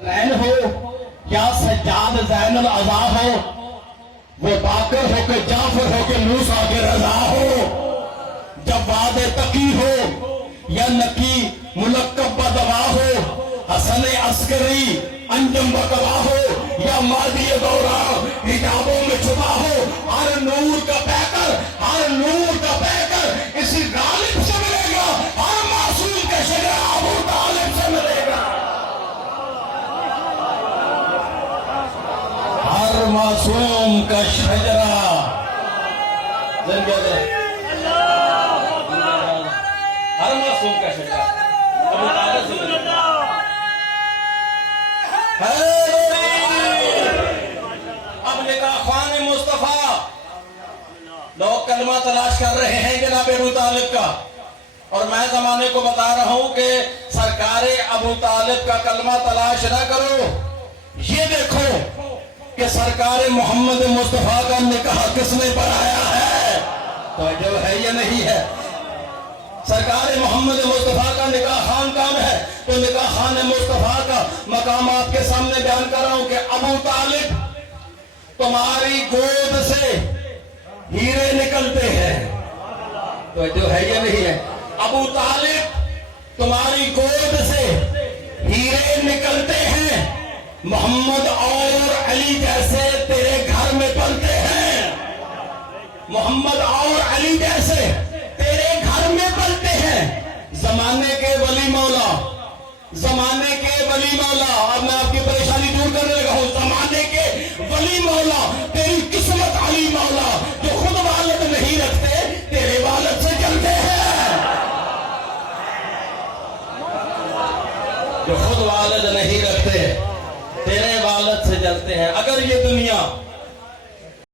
حسین ہو یا سجاد زین العزا ہو، وہ باقر ہو کے جعفر ہو کے موسیٰ کے رضا ہو، جب وعد تقی ہو یا نکی ملقب بدوا ہو، حسن عسکری انجم بقوا ہو یا مادی دورہ حجابوں میں چھپا ہو، ہر نور کا پیکر، ہر نور کا پیکر اسی غالب سے ملے گا، ہر معصوم کا شجرہ ابو طالب سے ملے گا، ہر معصوم کا شجرہ ہر معصوم کا شجرہ ابو طالب سے ملے گا۔ اب نکاح خوان مصطفیٰ لوگ کلمہ تلاش کر رہے ہیں جناب ابو طالب کا، اور میں زمانے کو بتا رہا ہوں کہ سرکار ابو طالب کا کلمہ تلاش نہ کرو، یہ دیکھو کہ سرکار محمد مصطفیٰ کا نکاح کس نے پڑھایا ہے، توجہ ہے یا نہیں ہے؟ سرکار محمد مصطفیٰ کا نکاح خان ہے، تو نکاح خان مصطفیٰ کا مقام آپ کے سامنے بیان کر رہا ہوں کہ ابو طالب تمہاری گود سے ہیرے نکلتے ہیں، توجہ ہے یا نہیں ہے؟ ابو طالب تمہاری گود سے ہیرے نکلتے ہیں، محمد اور علی جیسے تیرے گھر میں پلتے ہیں، محمد اور علی جیسے تیرے گھر میں پلتے ہیں، زمانے کے ولی مولا، زمانے کے ولی مولا، اب میں آپ کی پریشانی دور کرنے لگا ہوں، زمانے کے ولی مولا، تیری قسمت علی مولا، جو خود والد نہیں رکھتے تیرے والد سے جلتے ہیں، جو خود والد نہیں رکھتے تیرے والد سے جلتے ہیں۔ اگر یہ دنیا